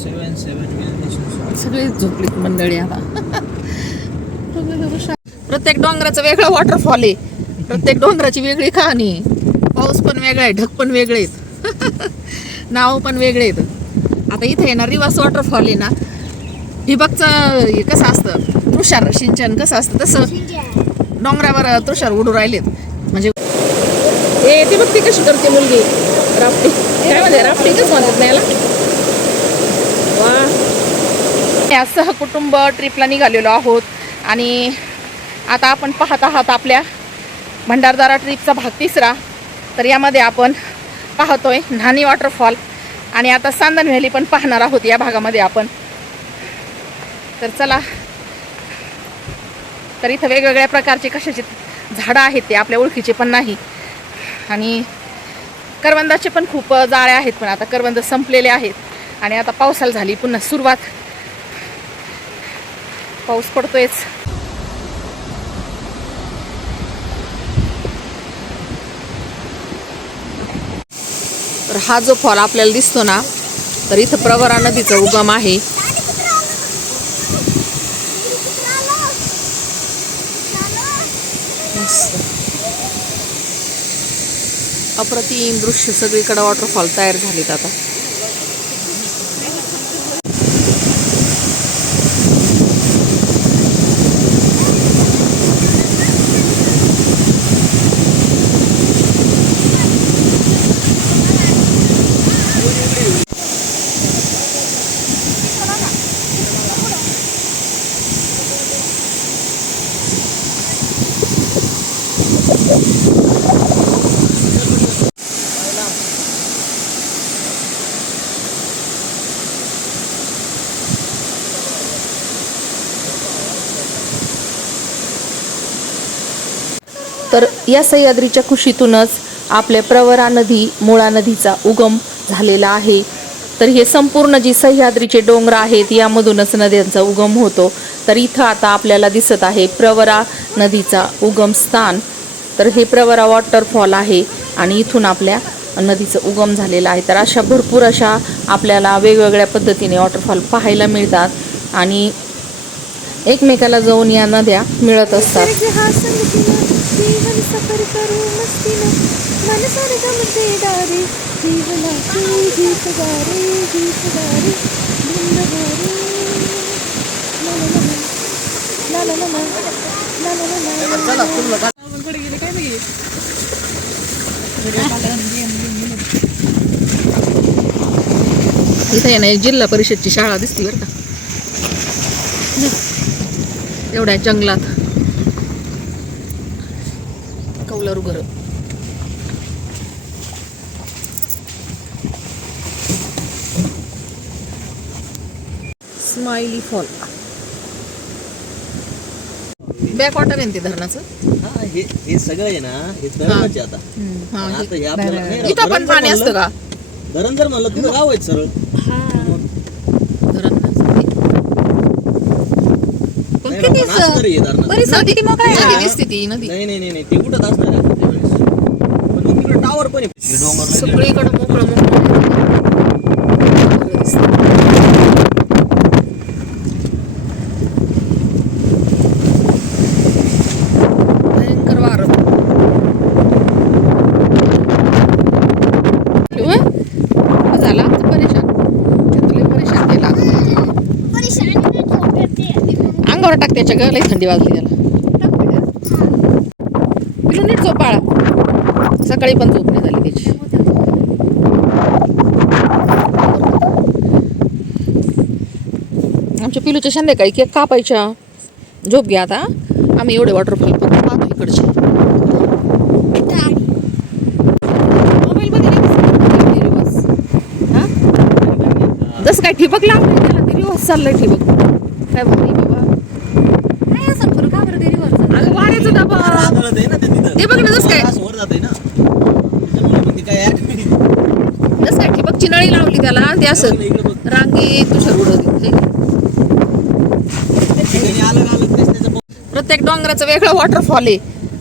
सेवन सेवन सगळे झोपलीत मंडळी आता. प्रत्येक डोंगराचं वेगळं वॉटरफॉल आहे. प्रत्येक डोंगराची वेगळी कहाणी पाऊस पण वेगळा आहे ढग पण वेगळे आहेत. नाव पण वेगळे आहेत. आता इथे आहे ना रिवास वॉटरफॉल आहे ना. ठिबकचं हे कसं असतं? तुषार सिंचन कसं असतं? तसं डोंगरावर तुषार उडू राहिलेत. म्हणजे ए ती बघ ती कशी करते मुलगी. राफ्टिंग. काय म्हणते? राफ्टिंगच म्हणतात नाही याला? या सहकुटुंब ट्रिपला निघालेलो आहोत. आणि आता आपण पाहत आहात आपल्या भंडारदारा ट्रिपचा भाग तिसरा. तर यामध्ये आपण पाहतोय न्हाणी वॉटरफॉल आणि आता सांदन व्हॅली पण पाहणार आहोत या भागामध्ये आपण. तर चला. तर इथं वेगवेगळ्या प्रकारचे कशाचे झाडं आहेत ते आपल्या ओळखीचे पण नाही. आणि करवंदाचे पण खूप जाळे आहेत पण आता करवंद संपलेले आहेत. आणि आता पावसाला झाली पुन्हा सुरुवात. पाऊस पडतोयच. तर हा जो फॉल आपल्याला दिसतो ना तर इथं प्रवरा नदीचा उगम आहे. अप्रतिम दृश्य सगळीकडे वॉटरफॉल तयार झालेत आता तर या सह्याद्रीच्या कुशीतूनच आपल्या प्रवरा नदी मुळा नदीचा उगम झालेला आहे. तर हे संपूर्ण जी सह्याद्रीचे डोंगर आहेत यामधूनच नद्यांचा उगम होतो. तर इथं आता आपल्याला दिसत आहे प्रवरा नदीचा उगम स्थान. तर हे प्रवरा वॉटरफॉल आहे आणि इथून आपल्या नदीचं उगम झालेला आहे. तर अशा भरपूर अशा आपल्याला वेगवेगळ्या पद्धतीने वॉटरफॉल पाहायला मिळतात. आणि एकमेकाला जाऊन या नद्या मिळत असतात. इथे ना जिल्हा परिषदची शाळा दिसती बरं का. एवढ्या जंगलात. कौलारू घर. Smiley fall. बॅक वॉटर आहे ते धरणाचं? हा सगळं आहे ना हे धरणच आता. आता हे आपल्याला नाही राव. इथं पण पाणी असतं का? धरण जर म्हणलं तिथं गाव आहेत सरळ धरण नसतं ते. पण नाही किती राव, पण असणार आहे धरणाचं. बरीच नदी किती मोकळी आहे. नदी दिसते ती नदी नाही नाही नाही नाही ते उठत असणार आहे आता त्यावेळेस. पण मग तिकडे टावर पण आहे हे डोंगर लय- सगळीकडे मोकळं मोकळं भयंकर वारं होय? काय झालं आता परेशान लय परेशान केला अंगावर टाक त्याच्या ग लई थंडी वाजली त्याला. पिलू नीट झोपाळा सकाळी पण झोप नाही झाली त्याची आमच्या पिलूच्या संध्याकाळी केक कापायच्या. झोप घ्या आता. आम्ही एवढे वॉटरफॉल पाहतो इकडचे. जसं काय ठिबक लावलंय त्याला ते रिवर्स चाललंय ठिबक. काय भारी बाबा अगं वाऱ्याचं डबा आदळत आहे ना ते बघ ना जसं काय. असं वर जातंय ना. त्याच्यामुळे मग ते काय ऍड जसं काय ठिबकची नळी लावली त्याला ते असं रांगी तुषार ठिकाणी आलं का आलं तेच त्याचं प्रत्येक डोंगराचं वेगळं वॉटरफॉल आहे.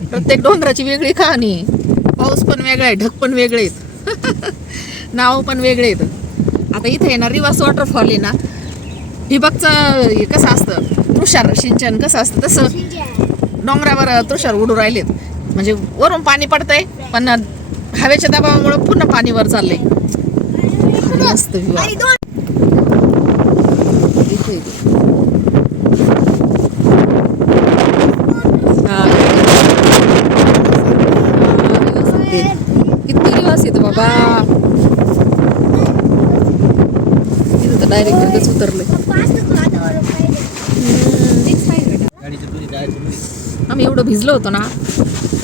प्रत्येक डोंगराची वेगळी कहाणी आहे. पाऊस पण वेगळा आहे ढग पण वेगळे आहेत. नाव पण वेगळे आहेत. आता इथे येणार रिवास वॉटरफॉल आहे ना. ठिबकचं हे कसं असतं? तुषार सिंचन कसं असतं? तसं डोंगरावर तुषार उडू राहिलेत. म्हणजे वरून पाणी पडतंय पण हवेच्या दबावामुळे पुन्हा पाणी वर चाललंय. मस्त. किती दिवस येतो बाबा? तिथं तर डायरेक्ट तिथंच उतरलंय. आम्ही एवढं भिजलो होतो ना.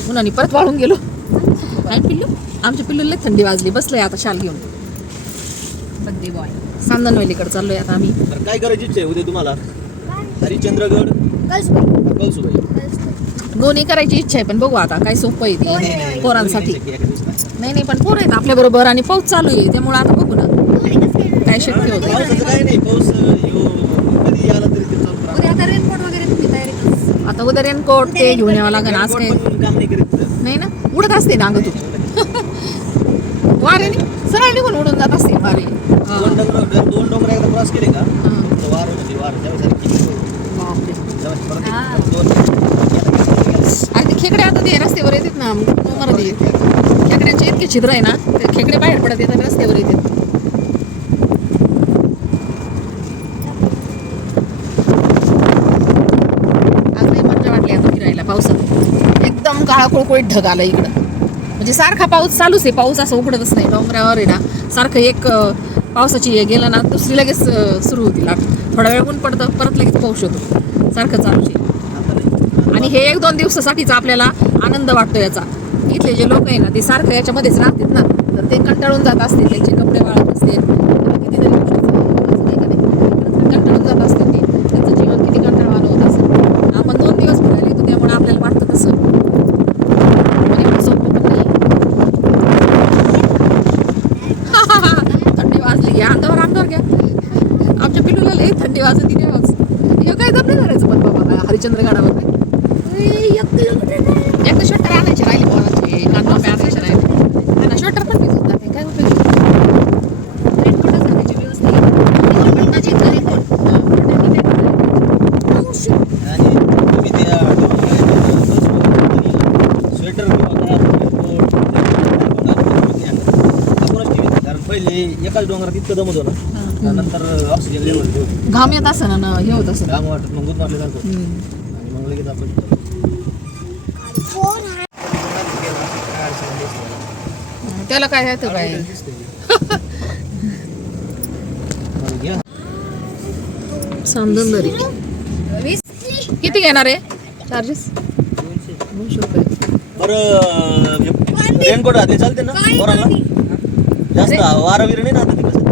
उन्हाने परत वाळून गेलो. काय पिल्लू? आमच्या पिल्लूला लई थंडी वाजली. बसलोय आता शाल घेऊन. बद्दी बॉय. सांदनवेलीकडे चाललोय आता आम्ही. तर काय करायची इच्छा आहे उद्या तुम्हाला? हरिश्चंद्रगड कळसुबाई. दोन्ही करायची इच्छा आहे पण बघू आता काय सोपं आहे ते. पोरांसाठी. नाही नाही पण पोरं आहेत आपल्या बरोबर आणि पाऊस चालू आहे त्यामुळे आता बघू ना. काय शक्य होतं काय नाही पाऊस अं, येऊ कधी आला तरी ते चालू राहतं. आता रेनकोट वगैरे तुम्ही तयारी आता उद्या रेनकोट ते घेऊन यावं लागेल आज काय नाही ना? उडत असते ना अंग तू. वारे सरळ निघून उडून जात असते वारे. दोन डोंगर एकदा क्रॉस केले का? वार होते वार. आणि ते खेकडे आता ते रस्त्यावर येतात ना डोंगरात येतात. खेकड्यांचे इतके छिद्र आहे ना ते खेकडे बाहेर पडत येतात रस्त्यावर येतात आज लई मजा वाटली आता फिरायला पावसात एकदम काळा कुळकुळीत ढग आला इकडं. म्हणजे सारखा पाऊस चालूच आहे. पाऊस असं उघडतच नाही. डोंगरावर आहे ना सारखं एक पावसाची हे गेलं ना दुसरी लगेच सुरू होती लाट. थोडा वेळ ऊन पडतं परत लगेच पाऊस येतो. सारखं चालूच आहे. आणि हे एक दोन दिवसासाठीच आपल्याला आनंद वाटतो याचा. इथले जे लोक आहे ना ते सारखं याच्यामध्येच राहतात ना. तर ते कंटाळून जात असतील त्यांचे कपडे वाळत असतील किंवा कितीतरी गोष्टीचं असं नाही का नाही? तर कंटाळून जात असतील ते त्यांचं जीवन किती कंटाळवाणं होत असेल आपण दोन दिवस फिरायला येतो त्यामुळे आपल्याला वाटतं तसं पण एवढं सोपं पण नाही थंडी वाजली घ्या अंगावर अंगावर घ्या आमच्या पिल्लूला वाजत तिने हे काय नाही धरायचं पण बाबा? हरिश्चंद्रगडावर काय एक तर शर्टर आणायचे राहिले पोरांचे. कानपापे आणायचे राहिले. त्यांना शर्टर पण भिजून जाते. काय उपयोग रेनकोटच घालायची व्यवस्थित. रेनकोटाची रेनकोट आणि काय काय पहिले एकाच डोंगरात इतकं दमत होतं. नंतर ऑक्सिजन लेवल घाम येत असं ना हे होत असं काम वाटत मग जातो आणि मग लगेच आपण त्याला काय आहे तर काय. सांदनदरी किती घेणार आहे? चार्जेस दोनशे. रुपये. बरं रेनकोट घातले चालते ना पोरांना जास्त वारा विर नाही ना आता ते कसं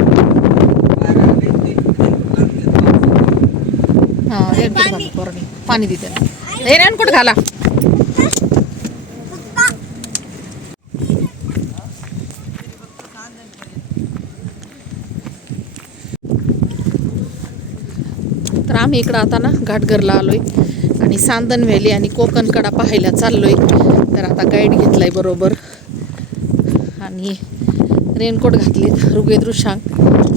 हा रेनकोट घाला पोरांनी. पाणी देते. हे रेनकोट घाला. तर आम्ही इकडं आता ना घाटघरला आलोय आणि सांदन व्हॅली आणि कोकणकडा पाहायला चाललोय. तर आता गाईड घेतलाय बरोबर. आणि रेनकोट घातली ऋग्वेद ऋषांक.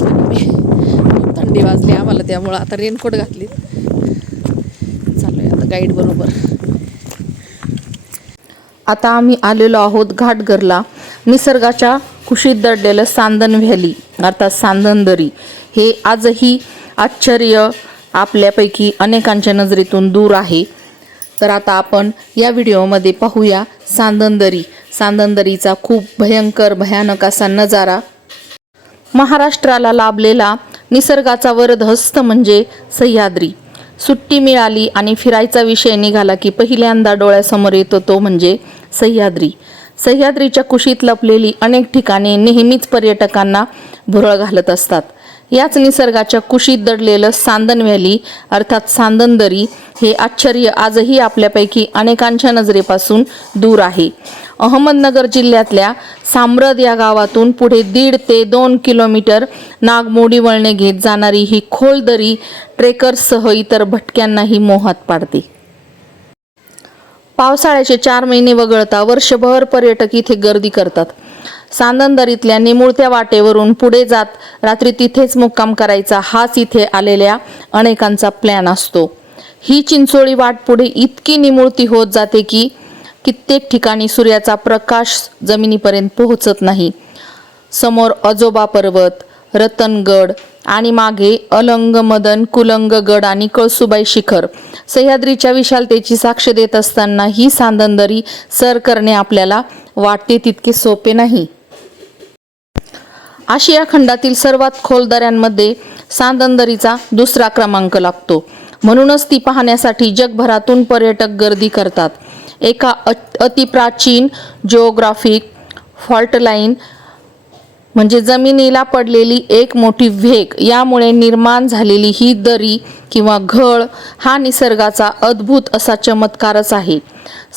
आणि थंडी वाजली आम्हाला त्यामुळं आता रेनकोट घातली आता गाईड बरोबर. आता आम्ही आलेलो आहोत घाटघरला. निसर्गाच्या कुशीत दडलेलं सांदन व्हॅली अर्थात सांदनदरी हे आजही आश्चर्य आपल्यापैकी अनेकांच्या नजरेतून दूर आहे. तर आता आपण या व्हिडिओमध्ये पाहूया सांदनदरी सांदनदरीचा खूप भयंकर भयानक असा नजारा. महाराष्ट्राला लाभलेला निसर्गाचा वरदहस्त म्हणजे सह्याद्री. सुट्टी मिळाली आणि फिरायचा विषय निघाला की पहिल्यांदा डोळ्यासमोर येतो तो म्हणजे सह्याद्री. सह्याद्रीच्या कुशीत लपलेली अनेक ठिकाणे नेहमीच पर्यटकांना भुरळ घालत असतात. याच निसर्गाच्या कुशीत दडलेलं सांदन व्हॅली अर्थात सांदनदरी हे आश्चर्य आजही आपल्यापैकी अनेकांच्या नजरेपासून दूर आहे. अहमदनगर जिल्ह्यातल्या साम्रद या गावातून पुढे दीड ते दोन किलोमीटर नागमोडी वळणे घेत जाणारी ही खोल दरी ट्रेकर्ससह इतर भटक्यांनाही मोहात पाडते. पावसाळ्याचे चार महिने वगळता वर्षभर पर्यटक इथे गर्दी करतात. सांदनदरीतल्या निमुळत्या वाटेवरून पुढे जात रात्री तिथेच मुक्काम करायचा हाच इथे आलेल्या अनेकांचा प्लॅन असतो. ही चिंचोळी वाट पुढे इतकी निमुळती होत जाते की कित्येक ठिकाणी सूर्याचा प्रकाश जमिनीपर्यंत पोहोचत नाही. समोर अजोबा पर्वत रतनगड आणि मागे अलंग मदन कुलंग गड आणि कळसुबाई शिखर. सह्याद्रीच्या विशालतेची साक्ष देत असताना ही सांदनदरी सर करणे आपल्याला वाटते तितके सोपे नाही. आशिया खंडातील सर्वात खोल दऱ्यांमध्ये सांदनदरीचा दुसरा क्रमांक लागतो. म्हणूनच ती पाहण्यासाठी जगभरातून पर्यटक गर्दी करतात. एका अतिप्राचीन जिओग्राफिक फॉल्ट लाईन म्हणजे जमिनीला पडलेली एक मोठी वेग यामुळे निर्माण झालेली ही दरी किंवा घळ हा निसर्गाचा अद्भुत असा चमत्कारच आहे.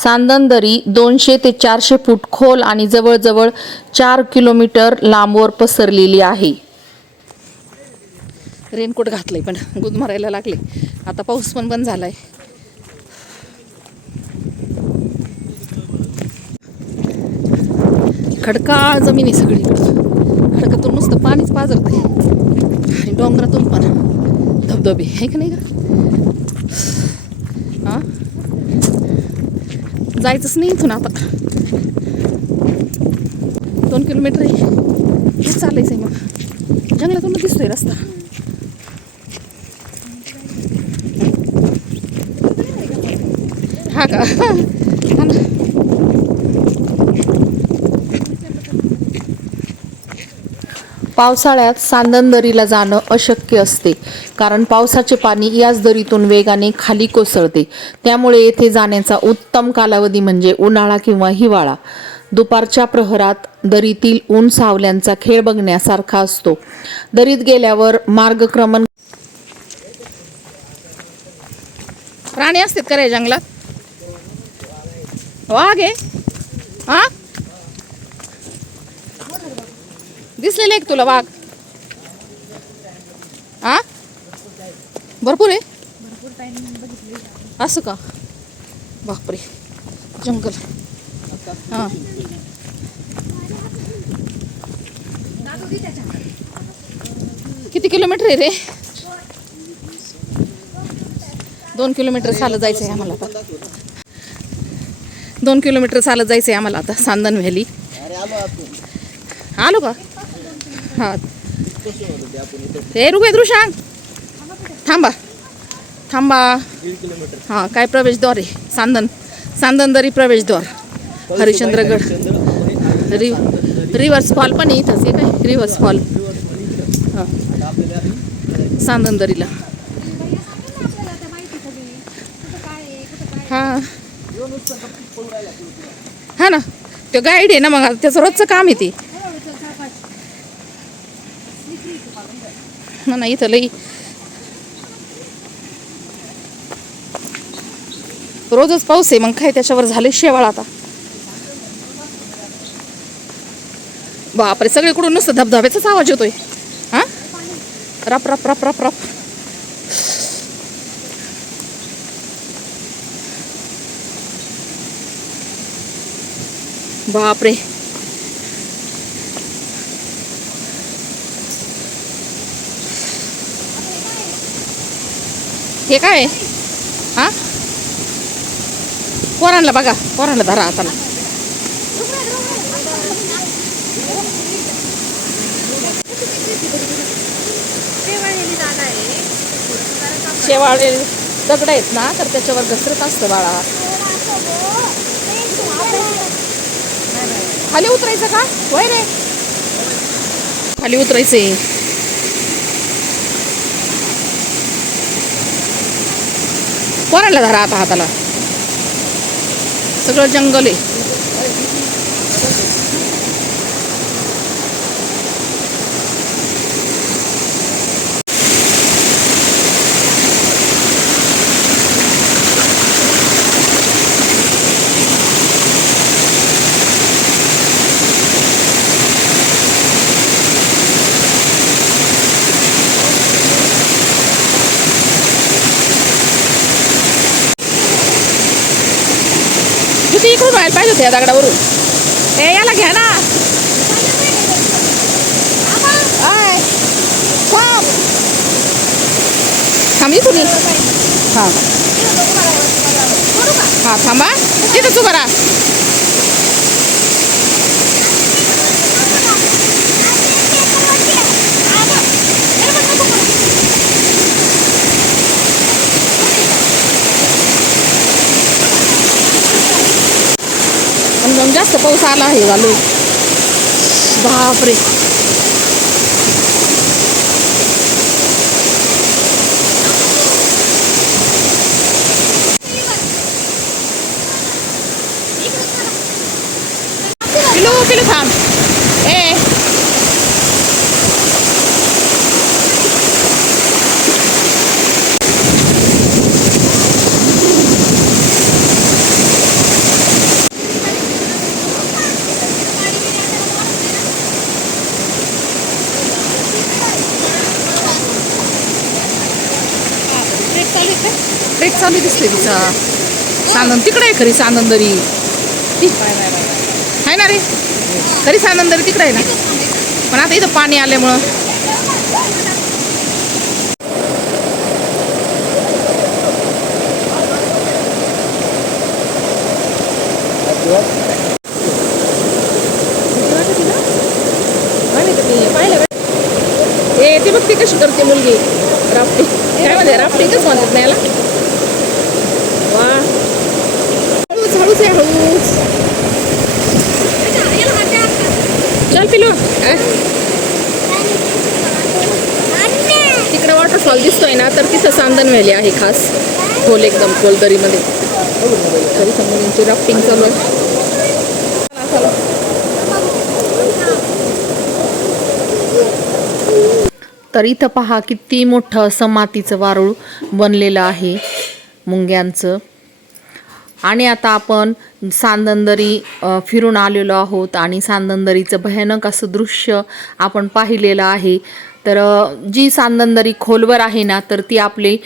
सांदन दरी दोनशे ते चारशे फूट खोल आणि जवळजवळ चार किलोमीटर लांबवर पसरलेली आहे. रेनकोट घातलंय पण गुद मारायला लागले. आता पाऊस पण बंद झालाय. खडका जमीन आहे सगळी नुसतं पाणीच पाजरत आहे आणि डोंगरातून पण. धबधबे. आहे का नाही का हां? जायचंच नाही इथून आता. दोन किलोमीटर आहे. हे चालायचं आहे मग. जंगलातून दिसतोय रस्ता. हा का हा ना पावसाळ्यात सांदन दरीला जाणं अशक्य असते. कारण पावसाचे पाणी याच दरीतून वेगाने खाली कोसळते. त्यामुळे येथे जाण्याचा उत्तम कालावधी म्हणजे उन्हाळा किंवा हिवाळा. दुपारच्या प्रहरात दरीतील ऊन सावल्यांचा खेळ बघण्यासारखा असतो. दरीत गेल्यावर मार्गक्रमण प्राणी असतात का रे जंगलात? वाघ आहे? हा? दिसलेले एक तुला वाघ? आ? भरपूर आहे? असं का? बापरे. जंगल. हां. किती किलोमीटर आहे रे? दोन किलोमीटर चालत जायचं आहे आम्हाला आता. दोन किलोमीटर चालत जायचं आहे आम्हाला आता सांदन व्हॅली. आलो का? हा. हे रुपये दृशांग थांबा. थांबा. हां काय प्रवेशद्वार आहे? सांदन. सांदनदरी प्रवेशद्वार. हरिश्चंद्रगड. रि रिव्हर्स फॉल पण आहे इथंच आहे काय? Reverse fall. हां. सांदनदरीला. हां. हां ना. तो गाईड आहे ना मग. त्याचं रोजचं काम आहे ते. ना इथं लई रोजच पाऊस आहे मग काय त्याच्यावर झाले शेवाळ आता बापरे सगळीकडून नुसतं धबधब्याचाच आवाज येतोय हा रप रप रप रप रप बापरे हे काय? हा? पोरांना बघा पोरांना धरा आता शेवाळे दगड आहेत ना तर त्याच्यावर घसरत असतं बाळा. खाली उतरायचं का? वय रे. खाली उतरायचंय. कोणाला धरा आता हाताला? सगळं जंगल आहे. दगडावरून. ए याला घ्या ना. आय. थांब. थांब तुम्ही हां. हां थांबा. तिथंच उभा राहा. जास्त पाऊस आला आहे झालो बापरे पिलू पिलू थांब ए ट्रेक चालू दिसते तिचा सानंद तिकडे आहे खरी सानंदरी आहे ना रे. खरी सानंदरी तिकडे आहे ना. पण आता इथं पाणी आल्यामुळं ए ती बघ ती कशी करते मुलगी राफ्टिंग काय म्हणते राफ्टिंगच म्हणतात ना याला वा हळूच हळूच आहे हळूच चल पिलो तिकडे वॉटरफॉल दिसतोय ना तर तिथं आहे खास. खोल एकदम खोल दरीमध्ये. तरी इथं यांची राफ्टिंग चालू आहे. तर इथं पहा किती मोठं असं मातीचं वारूळ बनलेलं आहे मुंग्यांचं. आणि आता आपण सांदंदरी फिरून आलेलो आहोत आणि सांदंदरीचं भयानक असं दृश्य आपण पाहिलेलं आहे. तर जी सांदंदरी खोलवर आहे ना तर ती आपली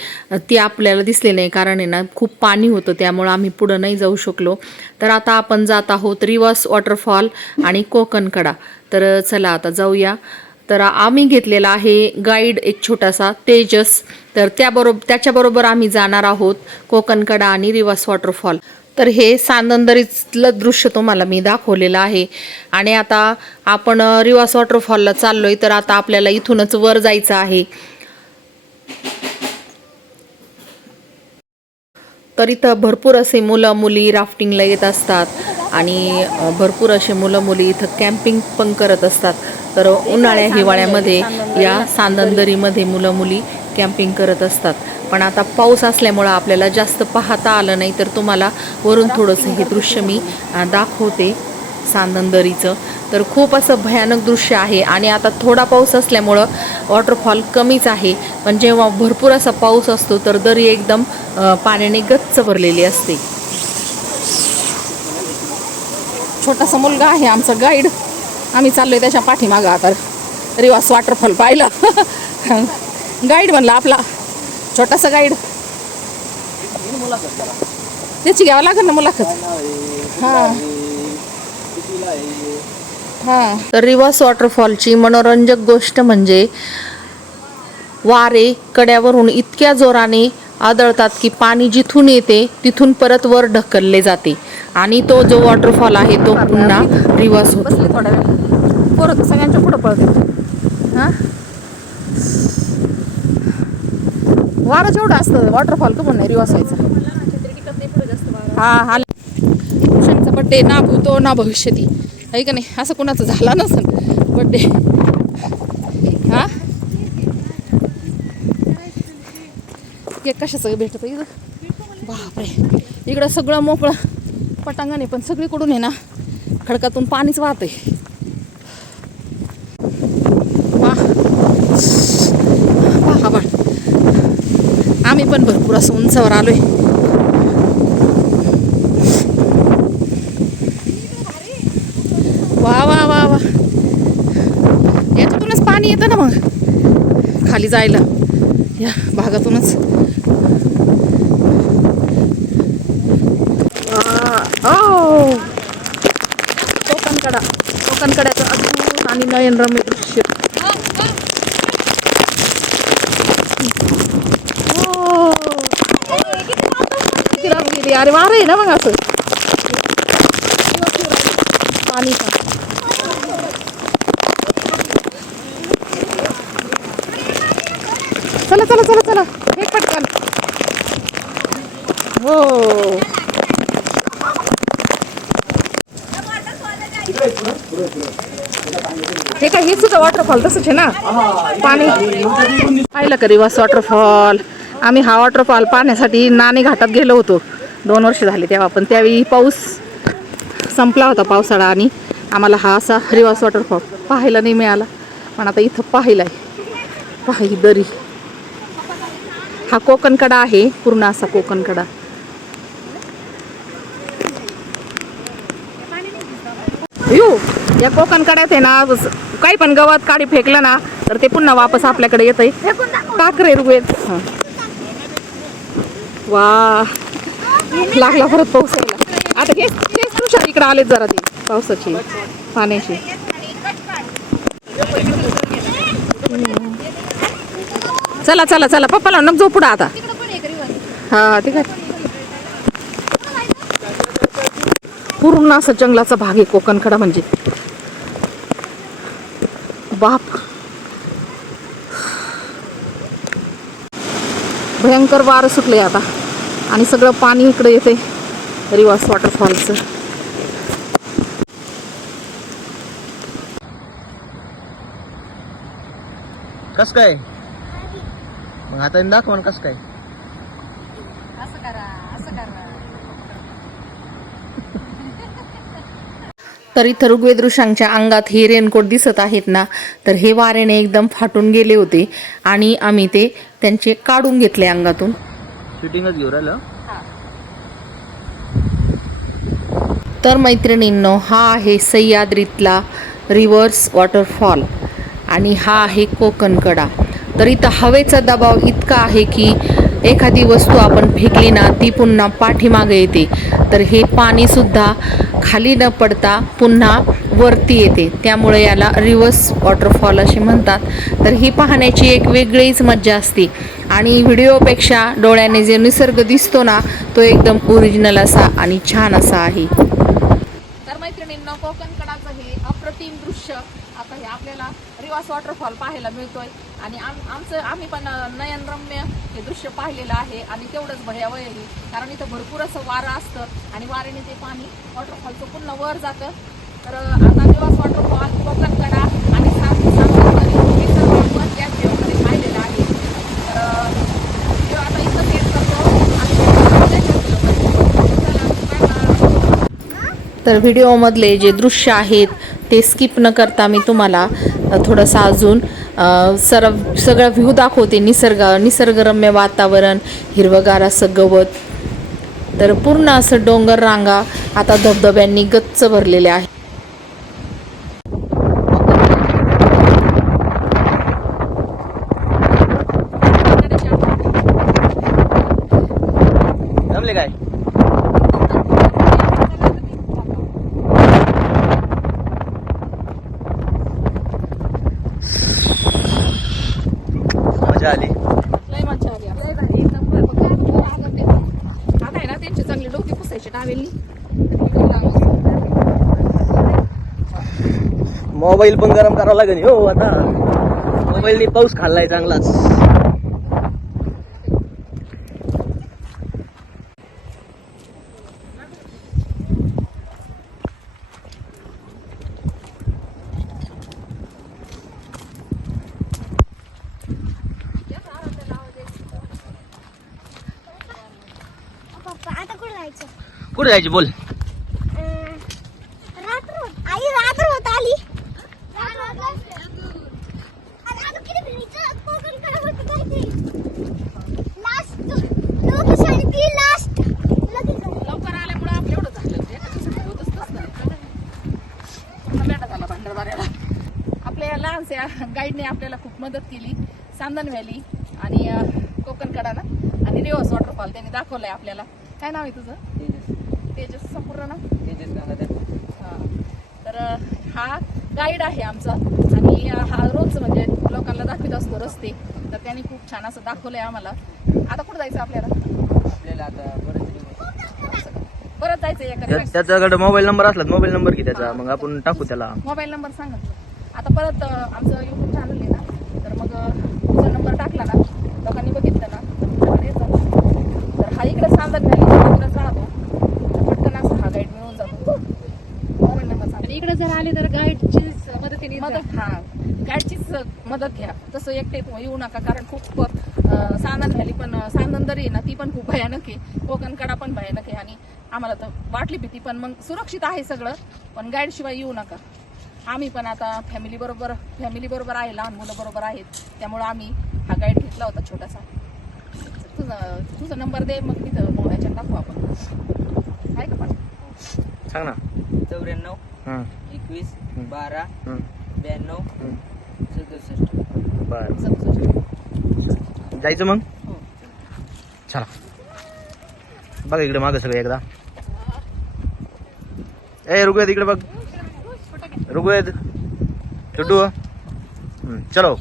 ती आपल्याला दिसली नाही कारण आहे ना खूप पाणी होतं त्यामुळं आम्ही पुढं नाही जाऊ शकलो. तर आता आपण जात आहोत रिवर्स वॉटरफॉल आणि कोकणकडा. तर चला आता जाऊया. तर आम्ही घेतलेला आहे गाईड एक छोटासा तेजस. तर त्याबरोबर त्याच्याबरोबर आम्ही जाणार आहोत कोकणकडा आणि रिवास वॉटरफॉल. तर हे सांदंदरीतलं दृश्य तुम्हाला मी दाखवलेलं आहे. आणि आता आपण रिवास वॉटरफॉलला आहे तर आता आपल्याला इथूनच वर जायचं आहे. तर इथं भरपूर असे मुलं मुली राफ्टिंगला येत असतात आणि भरपूर असे मुलं मुली इथं कॅम्पिंग पण करत असतात. तर उन्हाळ्या हिवाळ्यामध्ये या सांदंदरीमध्ये मुलं मुली कॅम्पिंग करत असतात. पण आता पाऊस असल्यामुळं आपल्याला जास्त पाहता आलं नाही तर तुम्हाला वरून थोडंसं हे दृश्य मी दाखवते सांदंदरीचं तर खूप असं भयानक दृश्य आहे आणि आता थोडा पाऊस असल्यामुळं वॉटरफॉल कमीच आहे. पण जेव्हा भरपूर असा पाऊस असतो तर दरी एकदम पाण्याने गच्च भरलेली असते. छोटासा मुलगा आहे आमचा गाईड आम्ही चाललोय त्याच्या पाठीमागं आता. रिवास वॉटरफॉल पाहिला. गाईड म्हणला आपला. छोटासा गाईड त्याची घ्यावं लागेल ना मुलाखत? हां. हां. तर रिवास वॉटरफॉलची मनोरंजक गोष्ट म्हणजे वारे कड्यावरून इतक्या जोराने आदळतात की पाणी जिथून येते तिथून परत वर ढकलले जाते. आणि तो जो वॉटरफॉल आहे तो पुन्हा रिवास होतो. थोड्या वेळ. परत सगळ्यांच्या पुढं पळते हां? वारं जेवढं असतं वॉटरफॉल का म्हणून रिवास व्हायचा. हा हा. कृष्णाचा बड्डे ना भूतो ना भविष्यती आहे का नाही? असं कोणाचं झाला नसन बड्डे हा? केक कशाचं भेटत इथं बापरे. इकडं सगळं मोकळं. पटांगण आहे पण सगळीकडून आहे ना खडकातून पाणीच वाहत आहे वा आभाळ आम्ही पण भरपूर असं उंचावर आलो आहे वा वा वा वा. याच्यातूनच पाणी येतं ना मग? खाली जायला. या भागातूनच ओ कोकणकडा कोकणकड्याचं अद्भुत आणि नयनरम्य दृश्य ओ आहे ना मग असं? पाणी चला चला चला चला. हे पटकन. हो. हे काय हे सुद्धा वॉटरफॉल तसंच आहे ना? पाणी. पाहिलं का रिवास वॉटरफॉल आम्ही हा वॉटरफॉल पाहण्यासाठी नाणे घाटात गेलो होतो. दोन वर्ष झाले तेव्हा पण त्यावेळी पाऊस संपला होता पावसाळा आणि आम्हाला हा असा रिवास वॉटरफॉल पाहायला नाही मिळाला. पण आता इथं पाहिलाय. पाही दरी. हा कोकणकडा आहे पूर्ण असा कोकणकडा यो या कोकणकड्यात आहे ना काही पण गवत काडी फेकलं ना तर ते पुन्हा वापस आपल्याकडे येत आहे टाक रे रुगवेद हं. वा. लागला परत पाऊस यायला आता हेच हेच तुषार इकडे आलेत जरा ते पावसाची पाण्याची. चला चला चला पप्पाला नक जाऊ पुढं आता. हा ठीक आहे पूर्ण असं जंगलाचा भाग आहे कोकणकडा म्हणजे. बाप. भयंकर वार सुटले आता. आणि सगळं पाणी इकडे येते. रिवास वॉटरफॉलचं कस काय? मग आता दाखव ना कस काय. तर इथं ऋग्वेद ऋषांच्या अंगात हे रेनकोट दिसत आहेत ना तर हे वाऱ्याने एकदम फाटून गेले होते आणि आम्ही ते त्यांचे काढून घेतले अंगातून. शूटिंगच घेऊ राहिलं. तर मैत्रिणींनो हा आहे सह्याद्रीतला रिव्हर्स वॉटरफॉल आणि हा आहे कोकणकडा. तर इथं हवेचा दबाव इतका आहे की एखादी वस्तू आपण फेकली ना ती पुन्हा पाठीमागे येते. तर हे पाणीसुद्धा खाली न पडता पुन्हा वरती येते. त्यामुळे याला रिव्हर्स वॉटरफॉल असे म्हणतात. तर ही पाहण्याची एक वेगळीच मज्जा असते. आणि व्हिडिओपेक्षा डोळ्याने जे निसर्ग दिसतो ना तो एकदम ओरिजिनल असा आणि छान असा आहे. तर मैत्रिणींना कोकणकडाचं हे अप्रतिम दृश्य काही हे आपल्याला रिवास वॉटरफॉल पाहायला मिळतोय. आणि आम आमचं आम्ही पण नयनरम्य हे दृश्य पाहिलेलं आहे आणि तेवढंच भयावहही कारण इथं भरपूर असं वारं असतं आणि वाऱ्याने ते पाणी वॉटरफॉलचं पुन्हा वर जातं. तर आता रिवास वॉटरफॉल कोकणकडा आणि सांगली हे सर्व आपण व्हिडिओमध्ये पाहिलेलं आहे. तर आता इथं सेट करतो आणि तर व्हिडिओमधले जे दृश्य आहेत ते स्किप न करता मी तुम्हाला थोडंसं अजून सर सगळं व्ह्यू दाखवते. निसर्ग निसर्गरम्य वातावरण हिरवगार असं गवत. तर पूर्ण असं डोंगर रांगा आता धबधब्यांनी गच्च भरलेल्या आहे जमले काय मजा आली लय मजा आली लय भारी एकदम बरं. बघ, काय बघ, आवडते. आता आहे ना त्यांची चांगली डोकी पुसायची टावेलनी मोबाईल पण गरम करावा लागेल. हो आता. मोबाईलने पाऊस खाल्लाय चांगलाच. पप्पा आता कुठे जायचं? कुठे जायची? बोल अं, रात्र होत आई रात्र होत आली आणि आता किती फिरायचं? कोकणकडे होतं काहीतरी. Last. लोकेशन ती last. लगेच जाऊ. लवकर आल्यामुळे आपलं एवढं झालं ते एका दिवसात होतच नसतं. पूर्ण बेटा झाला भांडारवाऱ्याला आपल्या लहानशा गाईडने आपल्याला खूप मदत केली सांदन व्हॅली आणि अं, कोकणकडा ना आणि रिव्हर्स वॉटरफॉल त्यांनी दाखवलंय आपल्याला. काय नाव आहे तुझं? तेजस. संपूर्ण ना हा. तर अ, हा गाईड आहे आमचा. आणि हा रोज म्हणजे लोकांना दाखवित असतो रस्ते. तर त्यांनी खूप छान असं दाखवलंय आम्हाला. आता कुठं जायचं आपल्याला? आपल्याला आता परत परत जायचं एखाद्या त्याच्याकडे मोबाईल नंबर असला मोबाईल नंबर घे त्याचा. मग आपण टाकू त्याला. मोबाईल नंबर सांगा. आता परत आमचं युट्यूब चॅनल आहे तर मग तुमचा नंबर टाकला ना लोकांनी बघितलं ना येतात तर हा इकडे सांगत नाही इकडेच राहतो. तर पटकन असं हा गाईड मिळून जातो. मोबाईल नंबर सांगा इकडे जर आले तर गाईडची मदतीने मदत हा. गाईडचीच मदत घ्या. तसं एकटे येऊ नका कारण खूप सानंद व्हॅली पण सानंदरी आहे ना ती पण खूप भयानक आहे. कोकणकडा पण भयानक आहे आणि आम्हाला तर वाटली भीती पण मग सुरक्षित आहे सगळं. पण गाईड शिवाय येऊ नका. आम्ही पण आता फॅमिली बरोबर फॅमिली बरोबर आहे लहान मुलं बरोबर आहेत. त्यामुळं आम्ही हा गाईड घेतला होता छोटासा. तुझा तुझा नंबर दे मग तिथं मोबाईलच्या टाकू आपण. आहे का पण? सांग ना. चौऱ्याण्णव हं, एकवीस. बारा हं, ब्याण्णव. सदुसष्ट. बर. सदुसष्ट. जायचं मग? हो. चला. बघ इकडे मागं सगळं एकदा. ए ऋग्वेद इकडे बघ. ऋग्वेद छोटू चलो।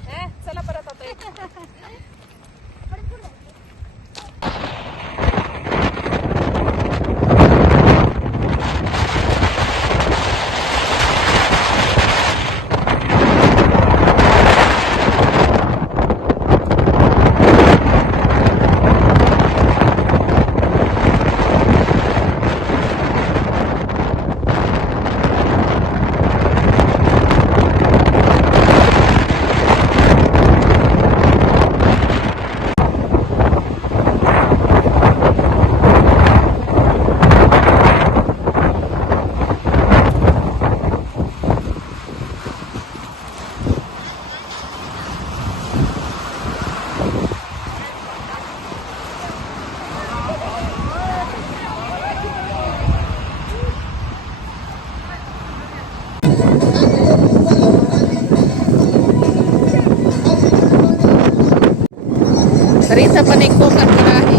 तर इथं पण एक कोकण कला आहे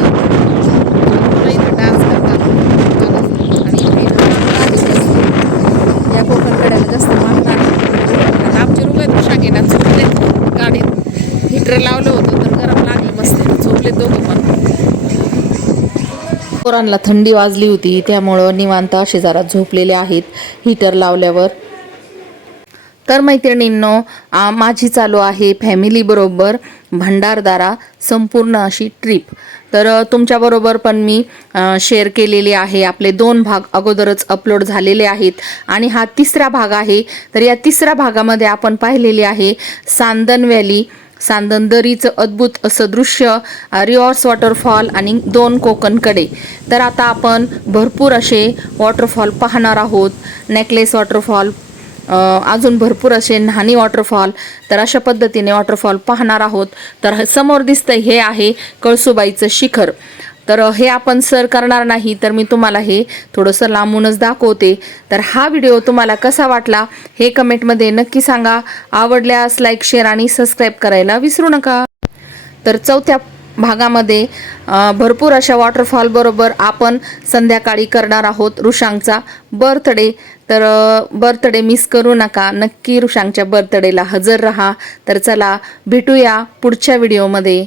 मुलं इथं डान्स करतात आणि इथे आलेली असते. या कोकण कड्याला जास्त मागणार आणि आमचे रुपये पोशाख ना झोपले वगैरे लावलं होतं तर गरम लागलं मस्त झोपले दोघं पण. पोरांना थंडी वाजली होती त्यामुळं निवांत असे जरा झोपलेले आहेत हीटर लावल्यावर. तर मैत्रिणींनो माझी चालू आहे फॅमिलीबरोबर भंडारदारा संपूर्ण अशी ट्रिप तर तुमच्याबरोबर पण मी शेअर केलेली आहे आपले दोन भाग अगोदरच अपलोड झालेले आहेत. आणि हा तिसरा भाग आहे तर या तिसऱ्या भागामध्ये आपण पाहिलेली आहे सांदन व्हॅली सांदंदरीचं अद्भुत असं दृश्य रिऑर्स वॉटरफॉल आणि दोन कोकणकडे. तर आता आपण भरपूर असे वॉटरफॉल पाहणार आहोत. नेकलेस वॉटरफॉल अजून भरपूर असे न्हाणी वॉटरफॉल. तर अशा पद्धतीने वॉटरफॉल पाहणार आहोत. तर समोर दिसतं हे आहे कळसुबाईचं शिखर. तर हे आपण सर करणार नाही तर मी तुम्हाला हे थोडंसं लांबूनच दाखवते. तर हा व्हिडिओ तुम्हाला कसा वाटला हे कमेंटमध्ये नक्की सांगा. आवडल्यास लाईक शेअर आणि सबस्क्राईब करायला विसरू नका. तर चौथ्या भागामध्ये भरपूर अशा वॉटरफॉलबरोबर आपण संध्याकाळी करणार आहोत ऋषांगचा बर्थडे तर बर्थडे मिस करू नका. नक्की ऋषांगच्या बर्थडेला हजर राहा. तर चला भेटूया पुढच्या व्हिडिओमध्ये